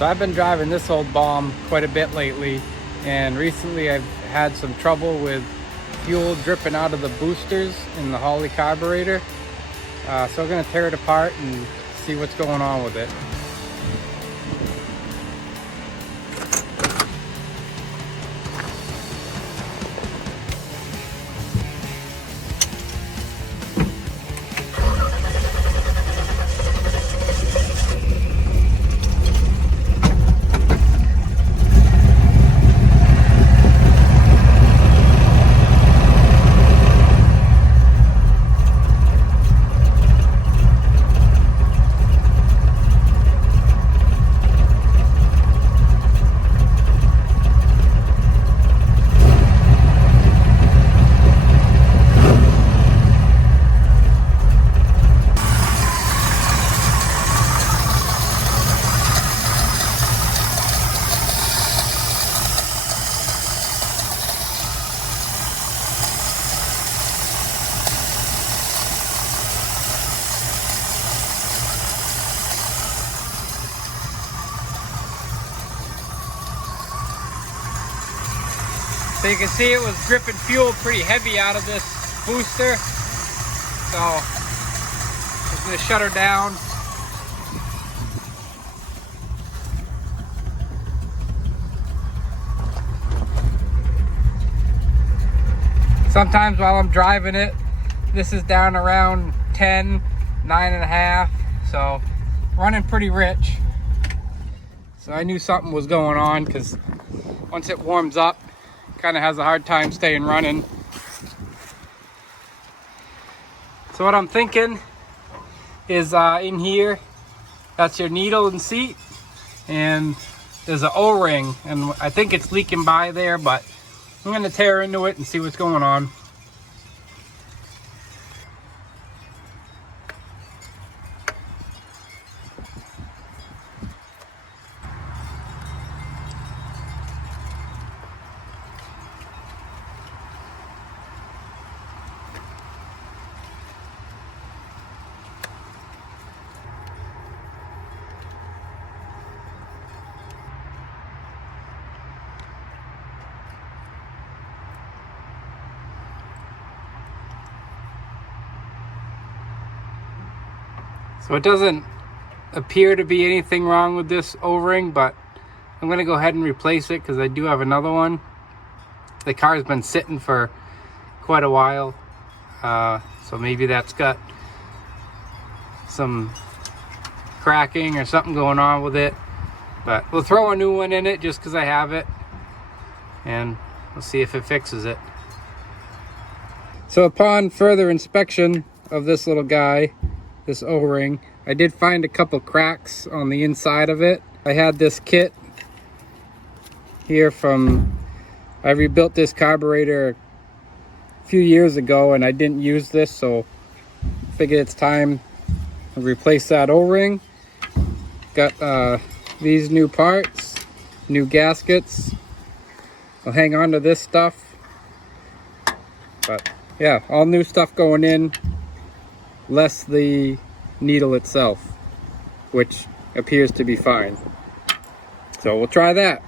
So I've been driving this old bomb quite a bit lately, and recently I've had some trouble with fuel dripping out of the boosters in the Holley carburetor. So I'm going to tear it apart and see what's going on with it. So you can see it was dripping fuel pretty heavy out of this booster. So I'm just gonna shut her down. Sometimes while I'm driving it, this is down around 10, 9.5. So running pretty rich. So I knew something was going on because once it warms up, kind of has a hard time staying running. So what I'm thinking is in here, that's your needle and seat, and there's an O-ring, and I think it's leaking by there, but I'm going to tear into it and see what's going on. So it doesn't appear to be anything wrong with this O-ring, but I'm going to go ahead and replace it because I do have another one. The car's been sitting for quite a while, so maybe that's got some cracking or something going on with it. But we'll throw a new one in it just because I have it, and we'll see if it fixes it. So upon further inspection of this little guy, this O-ring, I did find a couple cracks on the inside of it. I had this kit here I rebuilt this carburetor a few years ago and I didn't use this, so I figured it's time to replace that O-ring. Got these new parts, new gaskets. I'll hang on to this stuff. But yeah, all new stuff going in, less the needle itself, which appears to be fine. So we'll try that.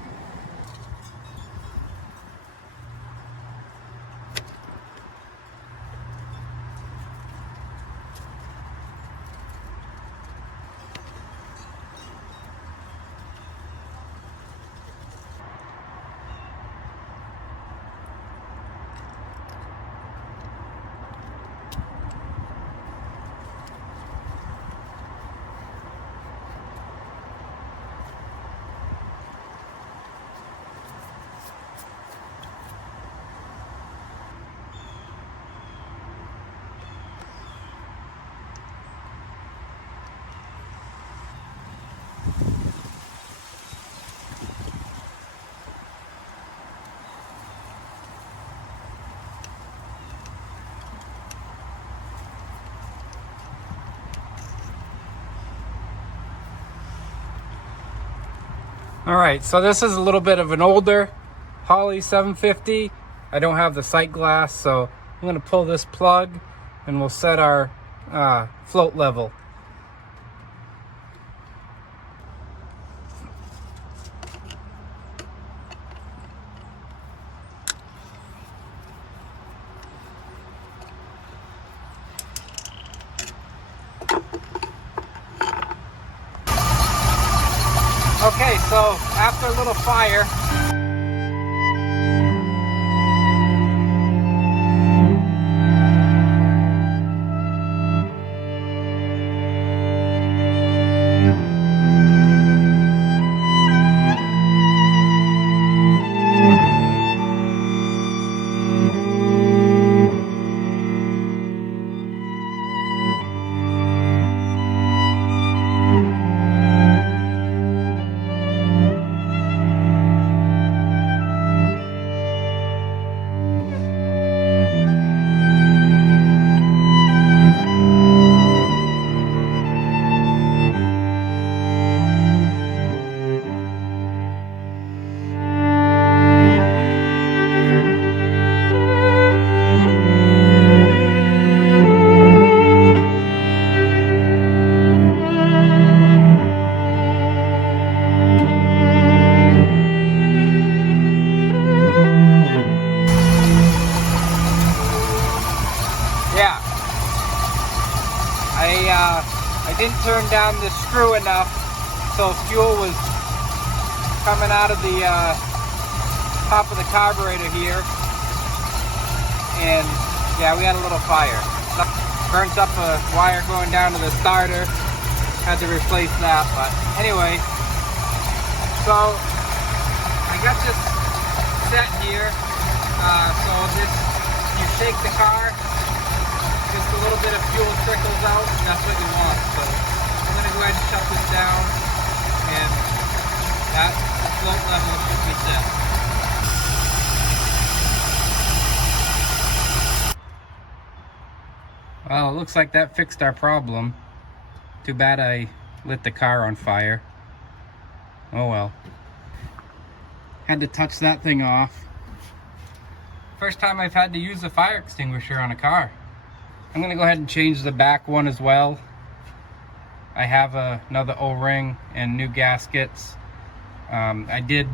All right, so this is a little bit of an older Holley 750. I don't have the sight glass, so I'm gonna pull this plug and we'll set our float level. Okay, so after a little fire, yeah, I didn't turn down the screw enough, so fuel was coming out of the top of the carburetor here, and yeah, we had a little fire. Burnt up a wire going down to the starter. Had to replace that, but anyway, so I got this set here. So this, you shake the car, just a little bit of fuel trickles out, and that's what you want. So I'm going to go ahead and shut this down, and that float level should be set. Well, it looks like that fixed our problem. Too bad I lit the car on fire. Oh well. Had to touch that thing off. First time I've had to use a fire extinguisher on a car. I'm gonna go ahead and change the back one as well. I have another O-ring and new gaskets. I did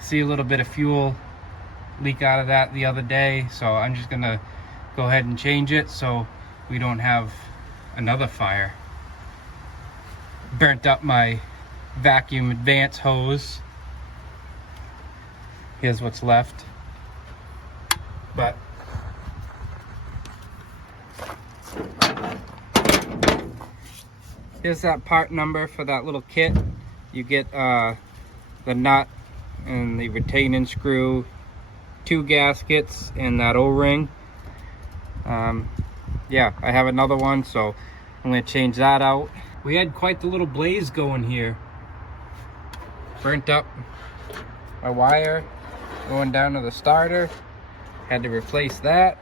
see a little bit of fuel leak out of that the other day, so I'm just gonna go ahead and change it so we don't have another fire. Burnt up my vacuum advance hose. Here's what's left. But here's that part number for that little kit. You get the nut and the retaining screw, 2 gaskets, and that O-ring. Yeah, I have another one, so I'm going to change that out. We had quite the little blaze going here. Burnt up my wire going down to the starter. Had to replace that.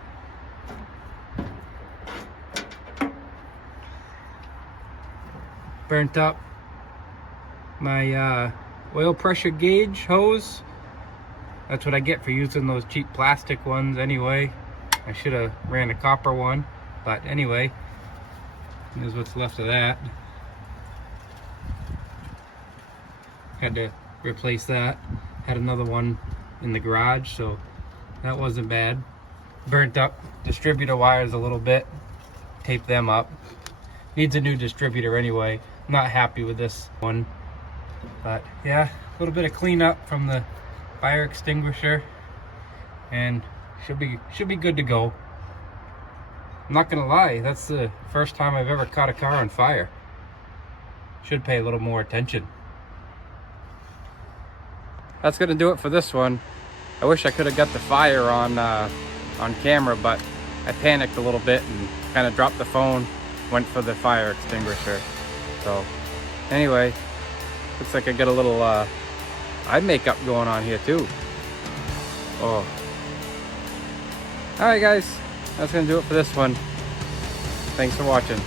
Burnt up my oil pressure gauge hose. That's what I get for using those cheap plastic ones anyway. I should have ran a copper one, but anyway, here's what's left of that. Had to replace that. Had another one in the garage, so that wasn't bad. Burnt up distributor wires a little bit. Taped them up. Needs a new distributor anyway. Not happy with this one, but yeah, a little bit of cleanup from the fire extinguisher, and should be good to go. I'm not gonna lie, that's the first time I've ever caught a car on fire. Should pay a little more attention. That's gonna do it for this one. I wish I could have got the fire on camera, but I panicked a little bit and kind of dropped the phone, went for the fire extinguisher. So anyway, looks like I got a little eye makeup going on here too. Oh. Alright guys, that's gonna do it for this one. Thanks for watching.